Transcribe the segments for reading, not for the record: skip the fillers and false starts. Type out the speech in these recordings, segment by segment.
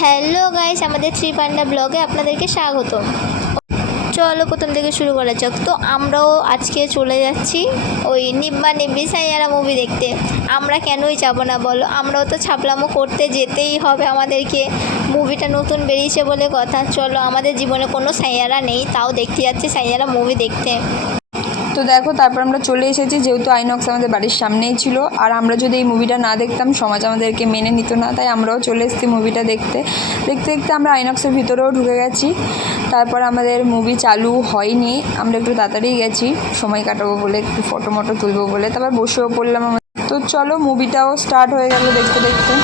Hello guys, আমাদের three পান্ডা ব্লগে আপনাদেরকে স্বাগত। চলো প্রথম থেকে শুরু করা যাক। তো আমরাও আজকে চলে যাচ্ছি ওই নিব্বা নিব্বি সাইয়ারা মুভি দেখতে। আমরা কেনই যাব না বলো, আমরাও তো ছাপলামো করতে যেতেই হবে আমাদেরকে। মুভিটা নতুন বেরিয়েছে বলে কথা। চলো, আমাদের জীবনে কোনো সাইয়ারা নেই, তাও দেখতে যাচ্ছি সাইয়ারা মুভি দেখতে। তো দেখো, তারপর আমরা চলে এসেছি, যেহেতু আইনক্স আমাদের বাড়ির সামনেই ছিল। আর আমরা যদি এই মুভিটা না দেখতাম সমাজ আমাদেরকে মেনে নিত না, তাই আমরাও চলে এসেছি মুভিটা দেখতে দেখতে দেখতে আমরা আইনক্সের ভিতরেও ঢুকে গেছি। তারপর আমাদের মুভি চালু হয়নি, আমরা একটু তাড়াতাড়ি গেছি সময় কাটাবো বলে, একটু ফটো মটো তুলবো বলে। তারপর বসেও পড়লাম আমরা। তো চলো, মুভিটাও স্টার্ট হয়ে গেল দেখতে দেখতে।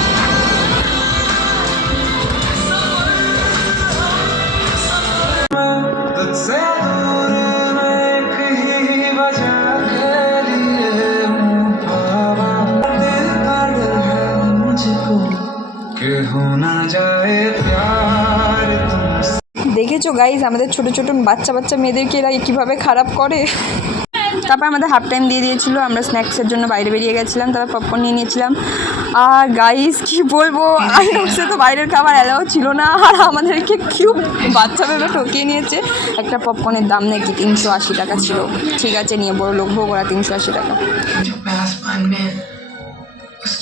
দেখেছো গাইজ, আমাদের ছোট ছোট বাচ্চা বাচ্চা মেয়েদেরকে এরা কীভাবে খারাপ করে। তারপর আমাদের হাফ টাইম দিয়ে দিয়েছিলো, আমরা স্ন্যাক্সের জন্য বাইরে বেরিয়ে গেছিলাম। তারপর পপকর্ন নিয়ে নিয়েছিলাম। আর গাইজ কী বলবো, আইনক্সে তো বাইরের খাবার অ্যালাও ছিল না, আর আমাদেরকে কেউ বাচ্চা ভেবে ঠকিয়ে নিয়েছে। একটা পপকর্নের দাম নাকি 380 টাকা ছিল। ঠিক আছে, নিয়ে বড় লোক ভোগ ওরা 380 টাকা।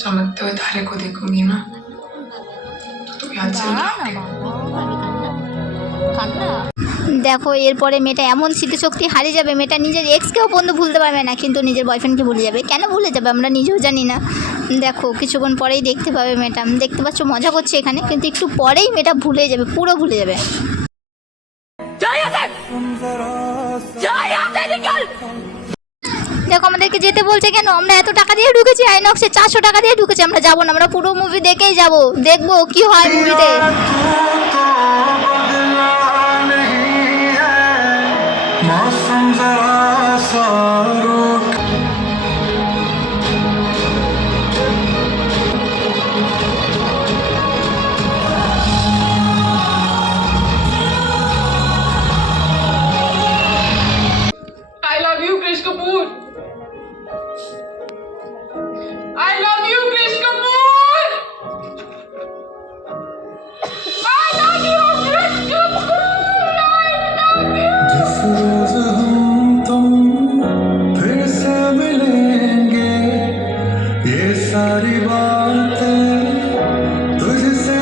चमकते हुए तारे को देखूंगी ना तो याद से দেখো, এরপরে মেয়েটা এমন স্মৃতিশক্তি হারিয়ে যাবে, মেয়েটা নিজের এক্সকেও পর্যন্ত ভুলতে পারবে না, কিন্তু নিজের বয়ফ্রেন্ডকে ভুলে যাবে। কেন ভুলে যাবে আমরা নিজেও জানি না। দেখো, কিছুক্ষণ পরেই দেখতে পাবে মেয়েটা। দেখতে পাচ্ছ, মজা করছে এখানে, কিন্তু একটু পরেই মেয়েটা ভুলে যাবে, পুরো ভুলে যাবে। দেখো, আমাদেরকে যেতে বলছে কেন? আমরা এত টাকা দিয়ে ঢুকেছি আইনক্সে, 400 টাকা দিয়ে ঢুকেছি। আমরা যাবো না, আমরা পুরো মুভি দেখেই যাবো, দেখবো কি হয় মুভিতে। I love you, Krish Kapoor. I love you, Krish Kapoor. I love you, Krish Kapoor. I love you. जिस रोज हम तुम फिर से मिलेंगे, ये सारी बातें तुझसे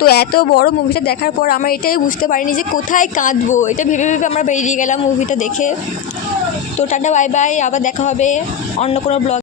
তো এত বড় মুভিটা দেখার পর আমরা এটাই বুঝতে পারিনি যে কোথায় কাঁদবো। এটা ভেবে ভেবে আমরা বেরিয়ে গেলাম মুভিটা দেখে। তো টাটা, বাই বাই, আবার দেখা হবে অন্য কোনো ব্লগ।